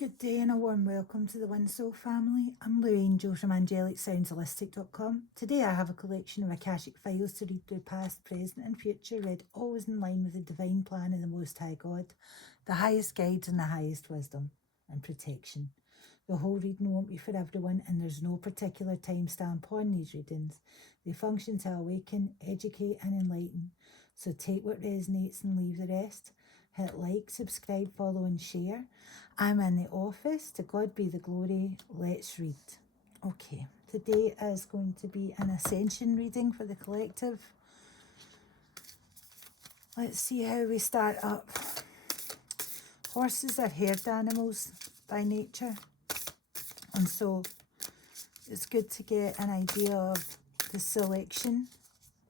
Good day and a warm welcome to the Winslow family. I'm Lou Angel from AngelicSoundsHolistic.com. Today I have a collection of Akashic files to read through past, present and future, read always in line with the divine plan of the Most High God, the highest guides and the highest wisdom and protection. The whole reading won't be for everyone and there's no particular timestamp on these readings. They function to awaken, educate and enlighten. So take what resonates and leave the rest. Hit like, subscribe, follow and share. I'm in the office. To God be the glory. Let's read. Okay, today is going to be an ascension reading for the collective. Let's see how we start up. Horses are herd animals by nature. And so it's good to get an idea of the selection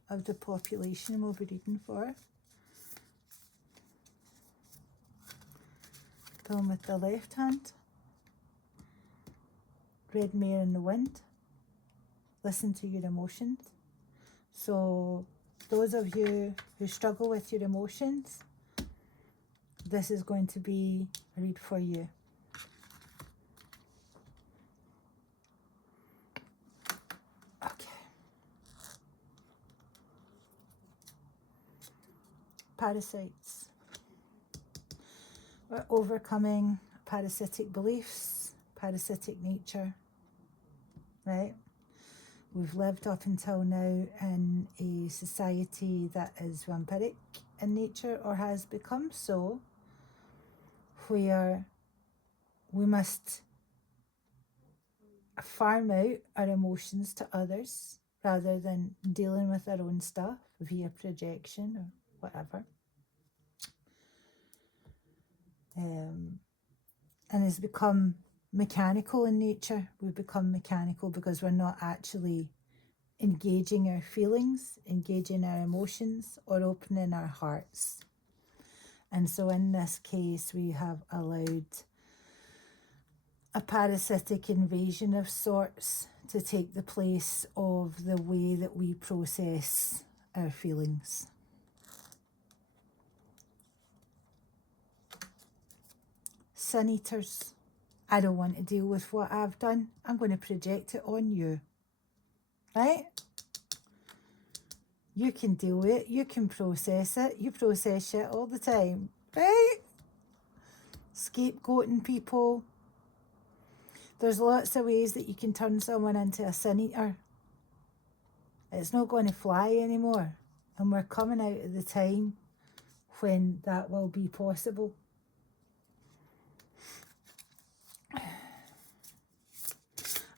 of the population we'll be reading for. Film with the left hand. Red mare in the wind. Listen to your emotions. So those of you who struggle with your emotions, this is going to be a read for you. Okay. Parasites. We're overcoming parasitic beliefs, parasitic nature, right? We've lived up until now in a society that is vampiric in nature or has become so, where we must farm out our emotions to others rather than dealing with our own stuff via projection or whatever. And has become mechanical in nature. We become mechanical because we're not actually engaging our feelings, engaging our emotions, or opening our hearts. And so in this case, we have allowed a parasitic invasion of sorts to take the place of the way that we process our feelings. Sun eaters. I don't want to deal with what I've done. I'm going to project it on you. Right? You can deal with it. You can process it. You process shit all the time. Right? Scapegoating people. There's lots of ways that you can turn someone into a sun eater. It's not going to fly anymore. And we're coming out of the time when that will be possible.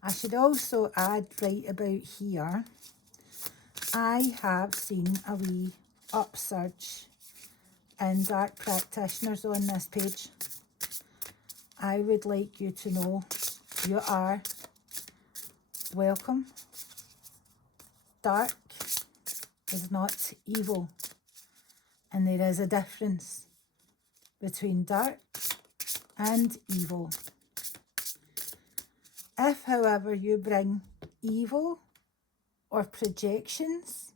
I should also add right about here, I have seen a wee upsurge in dark practitioners on this page. I would like you to know you are welcome. Dark is not evil, and there is a difference between dark and evil. If, however, you bring evil or projections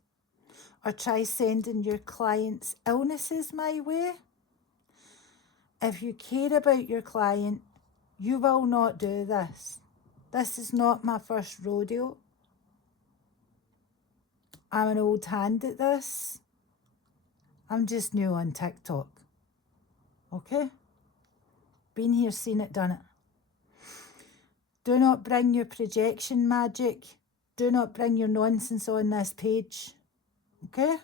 or try sending your clients' illnesses my way, if you care about your client, you will not do this. This is not my first rodeo. I'm an old hand at this. I'm just new on TikTok. Okay? Been here, seen it, done it. Do not bring your projection magic. Do not bring your nonsense on this page. Okay?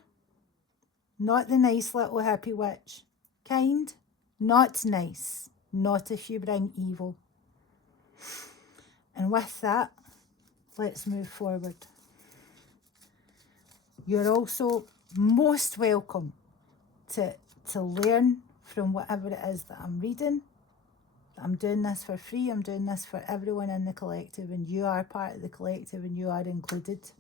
Not the nice little hippie witch kind. Not nice. Not if you bring evil. And with that, let's move forward. You're also most welcome to learn from whatever it is that I'm reading. I'm doing this for free. I'm doing this for everyone in the collective, and you are part of the collective and you are included,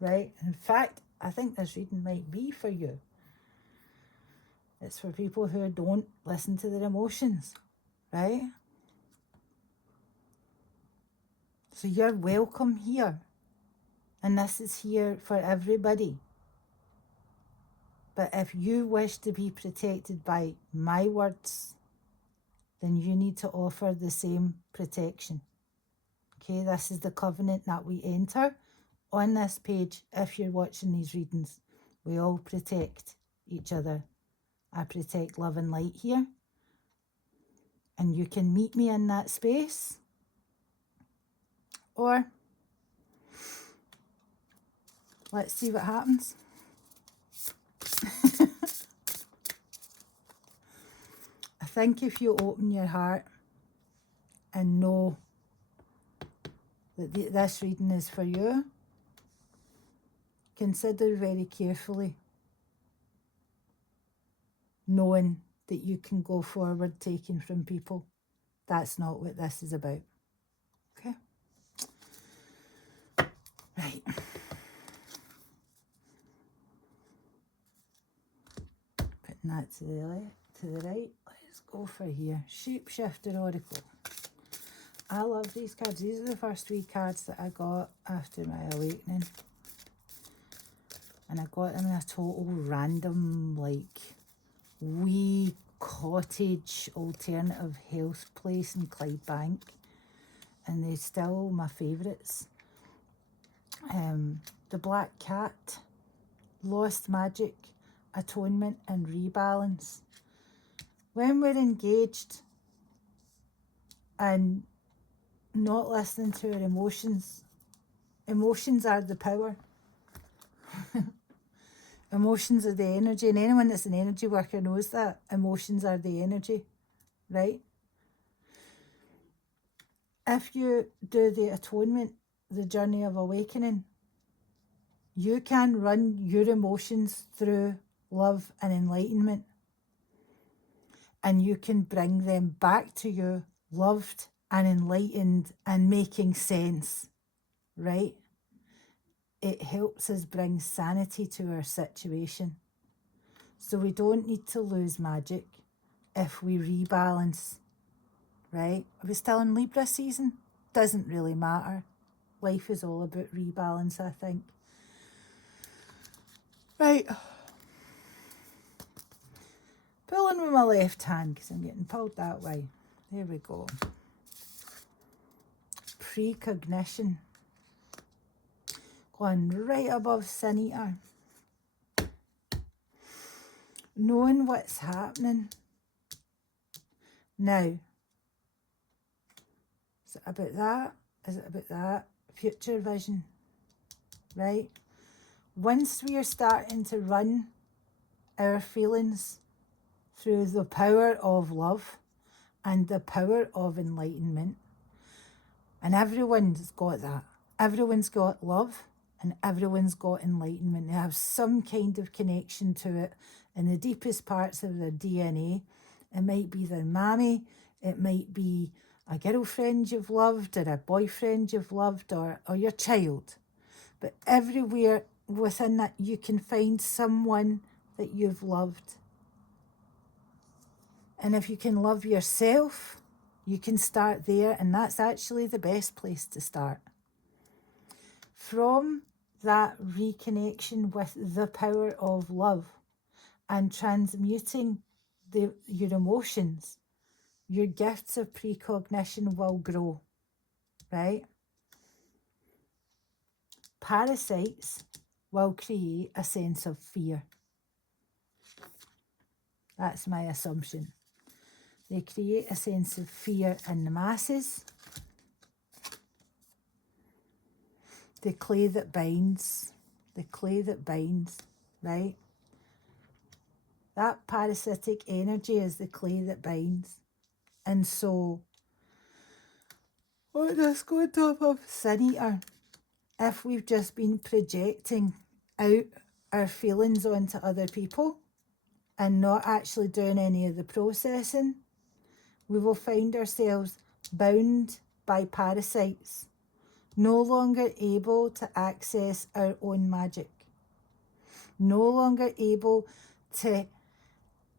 right? In fact, I think this reading might be for you. It's for people who don't listen to their emotions, right? So you're welcome here. And this is here for everybody. But if you wish to be protected by my words, then you need to offer the same protection. Okay, this is the covenant that we enter on this page if you're watching these readings. We all protect each other. I protect love and light here. And you can meet me in that space. Or let's see what happens. I think if you open your heart and know that this reading is for you, consider very carefully knowing that you can go forward taking from people. That's not what this is about. Okay? Right. Putting that to the right. Let's go for here. Shapeshifter Oracle. I love these cards. These are the first 3 cards that I got after my awakening. And I got them in a total random, like, wee cottage alternative health place in Clydebank. And they're still my favourites. The Black Cat, Lost Magic, Atonement and Rebalance. When we're engaged and not listening to our emotions, emotions are the power. Emotions are the energy, and anyone that's an energy worker knows that. Emotions are the energy, right? If you do the atonement, the journey of awakening, you can run your emotions through love and enlightenment. And you can bring them back to you loved and enlightened and making sense, right? It helps us bring sanity to our situation. So we don't need to lose magic if we rebalance, right? Are we still in Libra season? Doesn't really matter. Life is all about rebalance, I think. Right. Pulling with my left hand because I'm getting pulled that way. There we go. Precognition. Going right above Sin Eater. Knowing what's happening. Now, is it about that? Is it about that? Future vision, right? Once we are starting to run our feelings through the power of love and the power of enlightenment, and everyone's got that. Everyone's got love and everyone's got enlightenment. They have some kind of connection to it in the deepest parts of their DNA. It might be their mammy, it might be a girlfriend you've loved or a boyfriend you've loved or your child. But everywhere within that you can find someone that you've loved. And if you can love yourself, you can start there, and that's actually the best place to start. From that reconnection with the power of love and transmuting your emotions, your gifts of precognition will grow, right? Parasites will create a sense of fear. That's my assumption. They create a sense of fear in the masses. The clay that binds, right? That parasitic energy is the clay that binds. And so, let's go on top of Sin Eater. If we've just been projecting out our feelings onto other people and not actually doing any of the processing, we will find ourselves bound by parasites, no longer able to access our own magic, no longer able to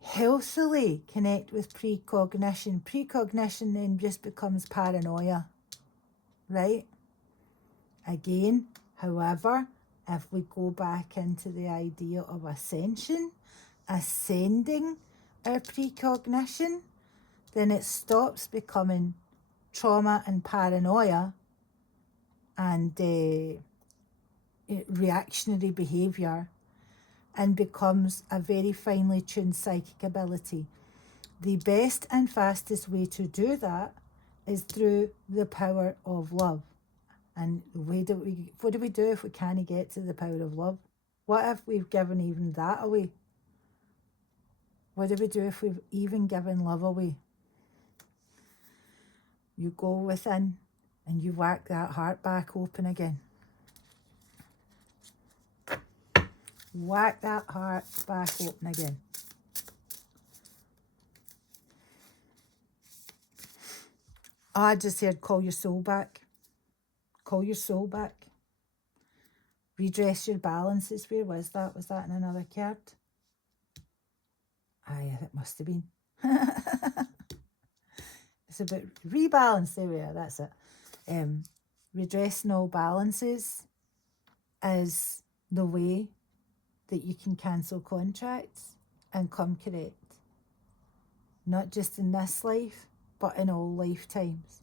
healthily connect with precognition. Precognition then just becomes paranoia, right? Again, however, if we go back into the idea of ascension, ascending our precognition, then it stops becoming trauma and paranoia and reactionary behaviour and becomes a very finely tuned psychic ability. The best and fastest way to do that is through the power of love. And what do we do if we can't get to the power of love? What if we've given even that away? What do we do if we've even given love away? You go within and you whack that heart back open again. Whack that heart back open again. Oh, I just said call your soul back. Call your soul back. Redress your balances. Where was that? Was that in another card? Aye, it must have been. It's about rebalance. There we are. That's it. Redressing all balances is the way that you can cancel contracts and come correct. Not just in this life, but in all lifetimes.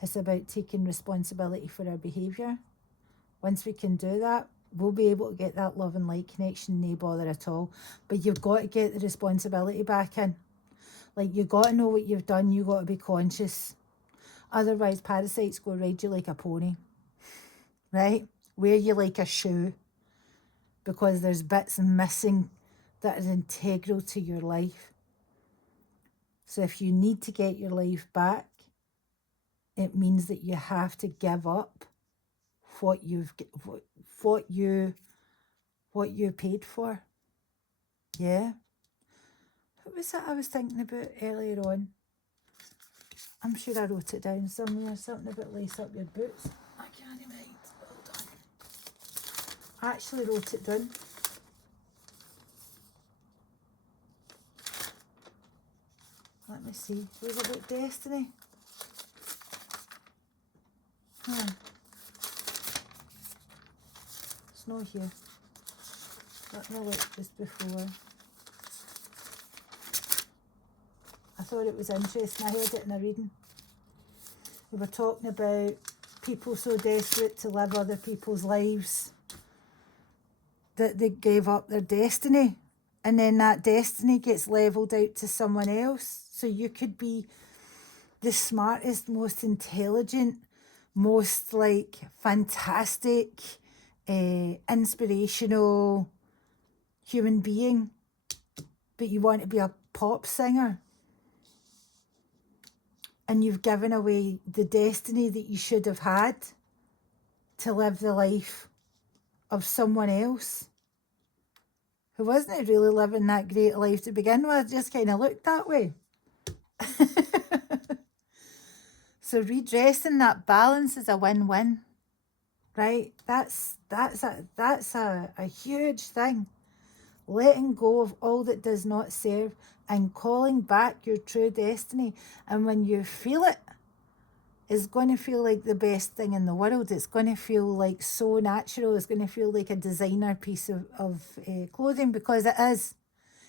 It's about taking responsibility for our behaviour. Once we can do that, we'll be able to get that love and light connection, no bother at all. But you've got to get the responsibility back in. Like, you've got to know what you've done. You've got to be conscious. Otherwise, parasites go ride you like a pony. Right? Wear you like a shoe. Because there's bits missing that are integral to your life. So if you need to get your life back, it means that you have to give up what you paid for. Yeah. What was that I was thinking about earlier on? I'm sure I wrote it down somewhere. Something about lace up your boots. I can't even. Hold on. I actually wrote it down. Let me see. Was it about destiny? It's not here. Let me look just before. I thought it was interesting. I heard it in a reading. We were talking about people so desperate to live other people's lives that they gave up their destiny. And then that destiny gets levelled out to someone else. So you could be the smartest, most intelligent, most fantastic, inspirational human being, but you want to be a pop singer. And you've given away the destiny that you should have had to live the life of someone else who wasn't really living that great life to begin with, just kind of looked that way. So redressing that balance is a win-win, right? That's a huge thing. Letting go of all that does not serve and calling back your true destiny. And when you feel it, it's going to feel like the best thing in the world. It's going to feel like so natural. It's going to feel like a designer piece of clothing, because it is.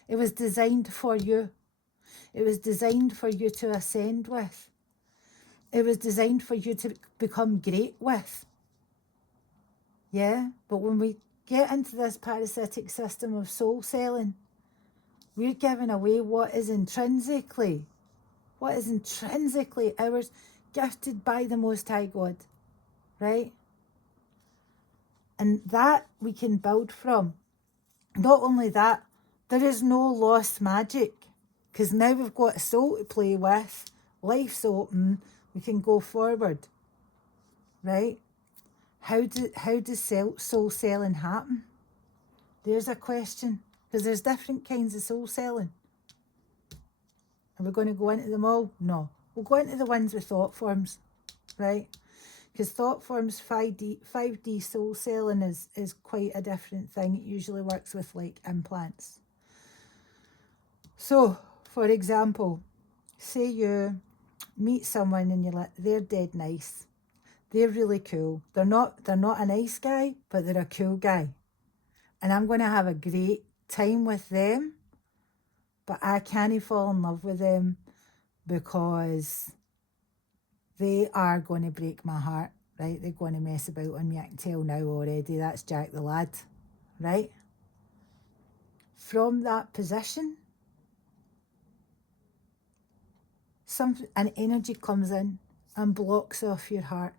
It was designed for you. It was designed for you to ascend with. It was designed for you to become great with. Yeah, but when we get into this parasitic system of soul selling, we're giving away what is intrinsically ours, gifted by the Most High God, right? And that we can build from. Not only that, there is no lost magic, because now we've got a soul to play with, life's open, we can go forward, right? How does soul selling happen? There's a question, because there's different kinds of soul selling. Are we going to go into them all? No. We'll go into the ones with thought forms, right? Because thought forms 5D soul selling is quite a different thing. It usually works with implants. So, for example, say you meet someone and you're like, they're dead nice. They're really cool. They're not a nice guy, but they're a cool guy. And I'm going to have a great time with them, but I can't fall in love with them because they are going to break my heart, right? They're going to mess about on me. I can tell now already. That's Jack the Lad, right? From that position, an energy comes in and blocks off your heart.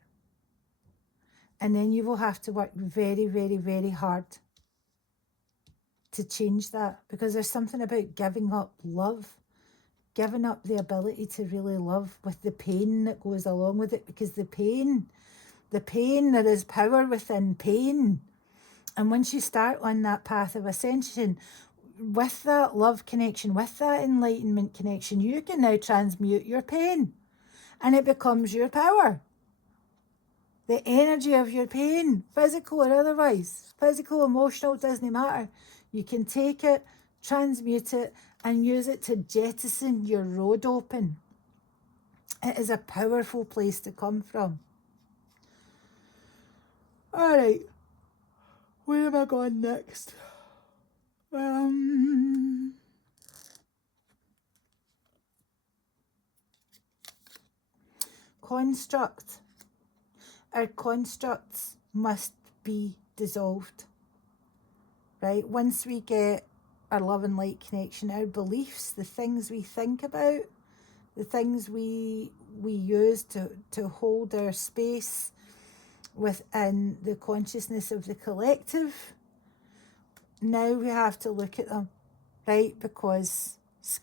And then you will have to work very, very, very hard to change that, because there's something about giving up love, giving up the ability to really love with the pain that goes along with it, because the pain, there is power within pain. And once you start on that path of ascension, with that love connection, with that enlightenment connection, you can now transmute your pain and it becomes your power. The energy of your pain, physical or otherwise, physical, emotional, doesn't matter. You can take it, transmute it, and use it to jettison your road open. It is a powerful place to come from. All right, where am I going next? Construct. Our constructs must be dissolved, right? Once we get our love and light connection, our beliefs, the things we think about, the things we use to hold our space within the consciousness of the collective, now we have to look at them, right? Because the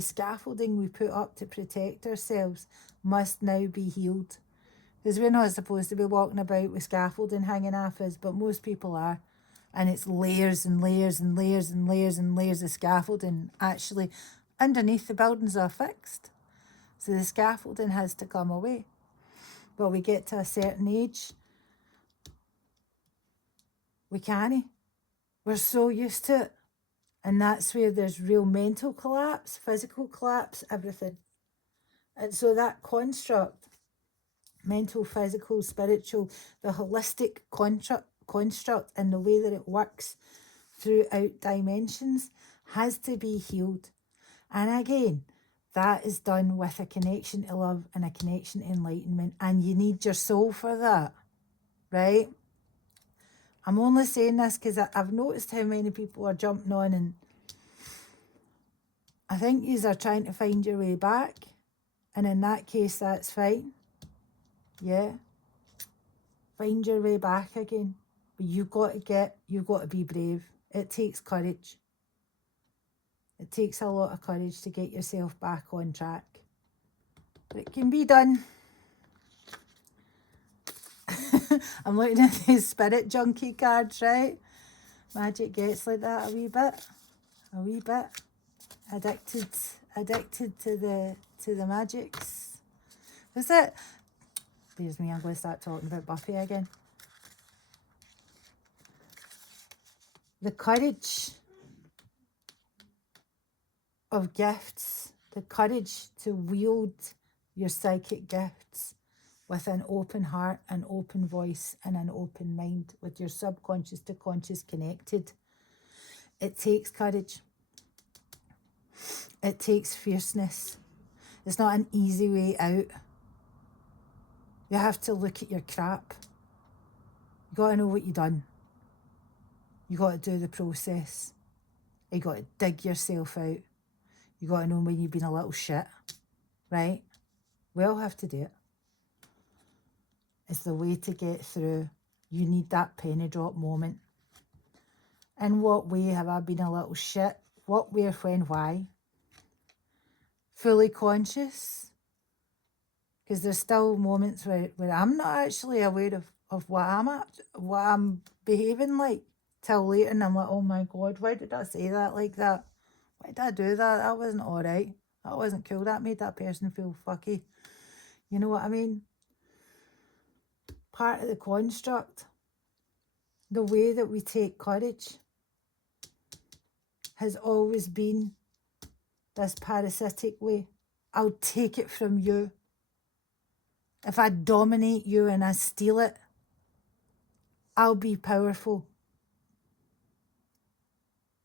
scaffolding we put up to protect ourselves must now be healed. Because we're not supposed to be walking about with scaffolding hanging off us, but most people are. And it's layers and layers and layers and layers and layers of scaffolding. Actually, underneath the buildings are fixed. So the scaffolding has to come away. But we get to a certain age, we can't. We're so used to it. And that's where there's real mental collapse, physical collapse, everything. And so that construct, mental, physical, spiritual, the holistic construct and the way that it works throughout dimensions has to be healed. And again, that is done with a connection to love and a connection to enlightenment. And you need your soul for that, right? I'm only saying this because I've noticed how many people are jumping on, and I think you are trying to find your way back. And in that case, that's fine. Yeah. Find your way back again. But you've got to be brave. It takes courage. It takes a lot of courage to get yourself back on track. But it can be done. I'm looking at these spirit junkie cards, right? Magic gets like that a wee bit. Addicted to the magics. Was it? There's me, I'm going to start talking about Buffy again. The courage of gifts, the courage to wield your psychic gifts with an open heart, an open voice, and an open mind, with your subconscious to conscious connected. It takes courage. It takes fierceness. It's not an easy way out. You have to look at your crap. You got to know what you've done. You got to do the process. You got to dig yourself out. You got to know when you've been a little shit, right? We all have to do it. It's the way to get through. You need that penny drop moment. In what way have I been a little shit? What, where, when, why? Fully conscious. Because there's still moments where I'm not actually aware of what I'm behaving like till later, and I'm like, oh my God, why did I say that like that? Why did I do that? That wasn't all right. That wasn't cool. That made that person feel fucky. You know what I mean? Part of the construct, the way that we take courage, has always been this parasitic way. I'll take it from you. If I dominate you and I steal it, I'll be powerful.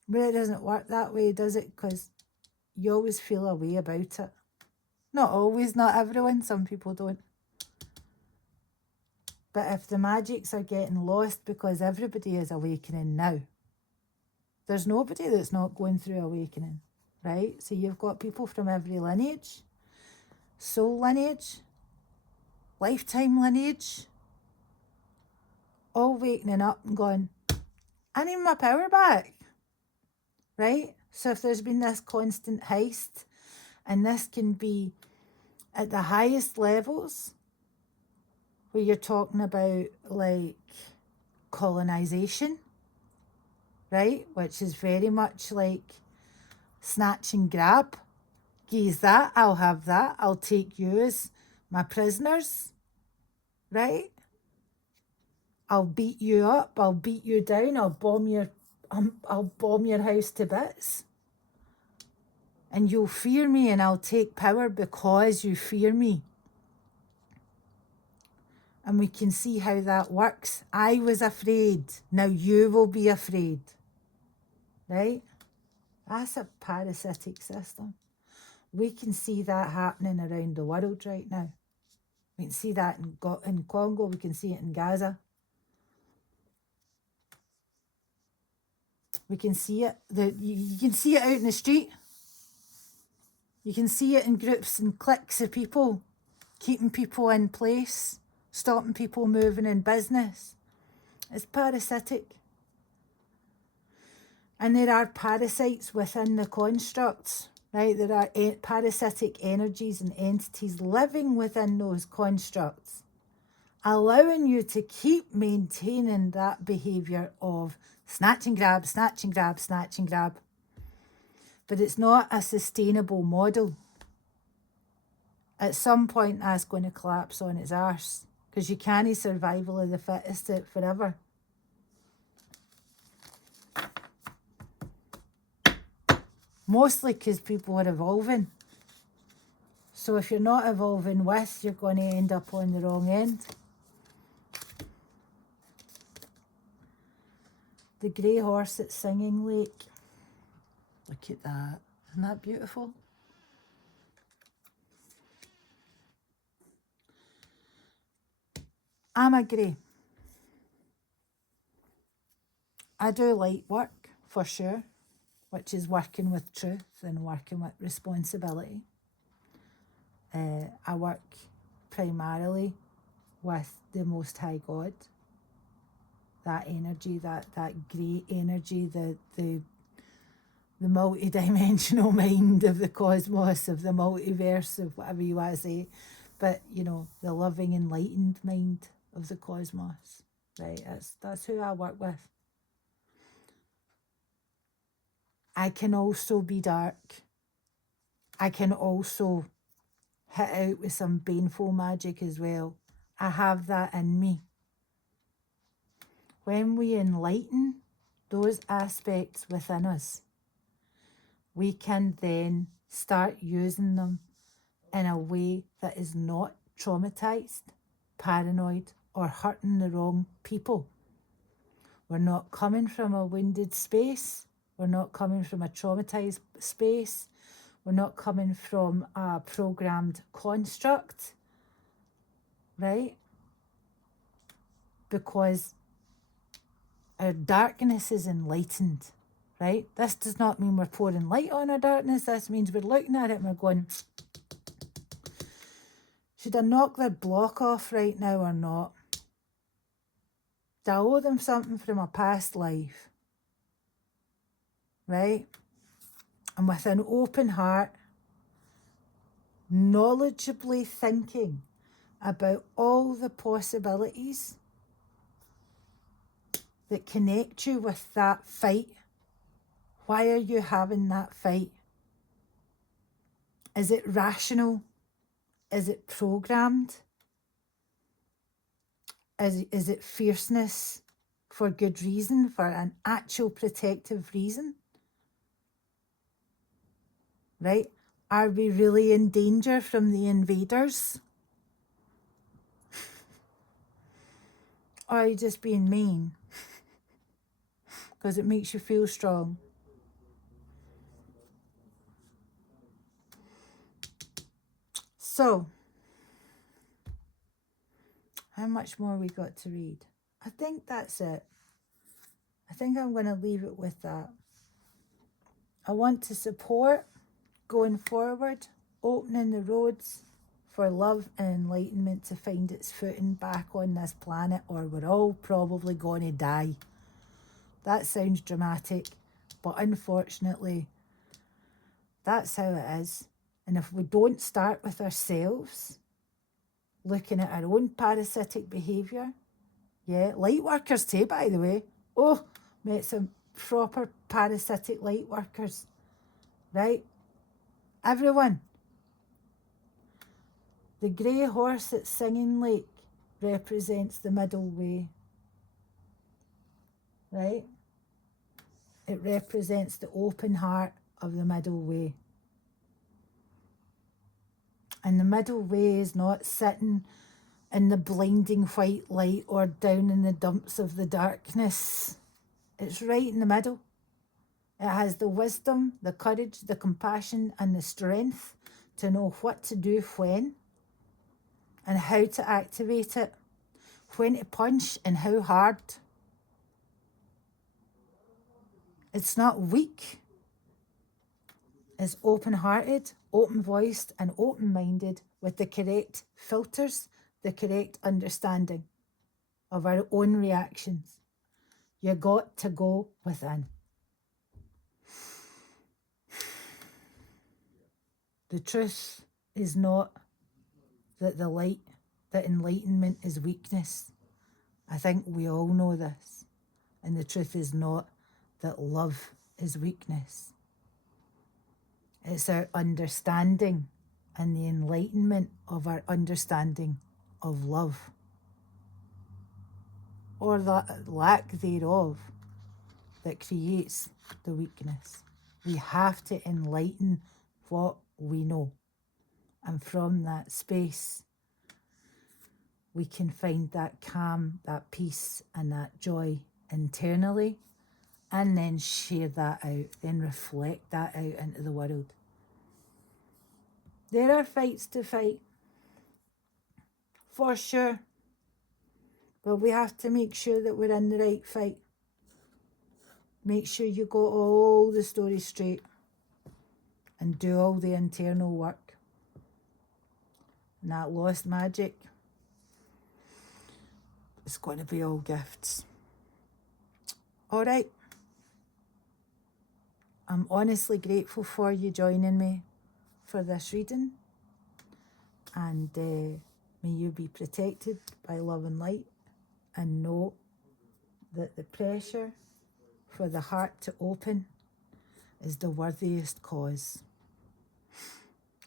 But it doesn't work that way, does it? Because you always feel a way about it. Not always, not everyone. Some people don't. But if the magics are getting lost because everybody is awakening now, there's nobody that's not going through awakening, right? So you've got people from every lineage, soul lineage, lifetime lineage, all wakening up and going, I need my power back, right? So if there's been this constant heist, and this can be at the highest levels, where you're talking about like colonization, right? Which is very much like snatch and grab. Geez, that, I'll have that. I'll take you as my prisoners, right? I'll beat you up. I'll beat you down. I'll bomb your house to bits. And you'll fear me, and I'll take power because you fear me. And we can see how that works. I was afraid. Now you will be afraid. Right? That's a parasitic system. We can see that happening around the world right now. We can see that in Congo. We can see it in Gaza. We can see it. You can see it out in the street. You can see it in groups and cliques of people, keeping people in place, stopping people moving in business. It's parasitic. And there are parasites within the constructs, right? There are parasitic energies and entities living within those constructs, allowing you to keep maintaining that behaviour of snatch and grab, snatch and grab, snatch and grab. But it's not a sustainable model. At some point, that's going to collapse on its arse, because you can't survival of the fittest it forever. Mostly because people are evolving. So if you're not evolving with, you're going to end up on the wrong end. The grey horse at Singing Lake. Look at that. Isn't that beautiful? I'm a grey. I do light work, for sure, which is working with truth and working with responsibility. I work primarily with the Most High God. That energy, that grey energy, the multi-dimensional mind of the cosmos, of the multiverse, of whatever you want to say. But, you know, the loving, enlightened mind of the cosmos, right? That's who I work with. I can also be dark. I can also hit out with some baneful magic as well. I have that in me. When we enlighten those aspects within us, we can then start using them in a way that is not traumatized, paranoid, or hurting the wrong people. We're not coming from a wounded space. We're not coming from a traumatized space. We're not coming from a programmed construct, right? Because our darkness is enlightened, right? This does not mean we're pouring light on our darkness. This means we're looking at it and we're going, should I knock their block off right now or not? Do I owe them something from a past life? Right? And with an open heart, knowledgeably thinking about all the possibilities that connect you with that fight. Why are you having that fight? Is it rational? Is it programmed? Is it fierceness for good reason, for an actual protective reason? Right? Are we really in danger from the invaders? Or are you just being mean? Because it makes you feel strong. So, how much more we got to read? I think that's it. I think I'm going to leave it with that. I want to support going forward, opening the roads for love and enlightenment to find its footing back on this planet, or we're all probably going to die. That sounds dramatic, but unfortunately, that's how it is. And if we don't start with ourselves, looking at our own parasitic behaviour, yeah, light workers too, by the way. Oh, met some proper parasitic light workers, right? Everyone. The grey horse at Singing Lake represents the middle way, right? It represents the open heart of the middle way. And the middle way is not sitting in the blinding white light or down in the dumps of the darkness. It's right in the middle. It has the wisdom, the courage, the compassion, and the strength to know what to do when and how to activate it, when to punch and how hard. It's not weak. It's open-hearted, open-voiced, and open-minded with the correct filters, the correct understanding of our own reactions. You got to go within. The truth is not that that enlightenment is weakness. I think we all know this. And the truth is not that love is weakness. It's our understanding and the enlightenment of our understanding of love, or the lack thereof, that creates the weakness. We have to enlighten what we know. And from that space, we can find that calm, that peace, and that joy internally, and then share that out, then reflect that out into the world. There are fights to fight, for sure, but we have to make sure that we're in the right fight. Make sure you got all the stories straight and do all the internal work. And that lost magic is going to be all gifts. All right. I'm honestly grateful for you joining me for this reading. And may you be protected by love and light, and know that the pressure for the heart to open is the worthiest cause.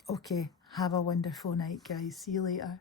Okay, have a wonderful night, guys. See you later.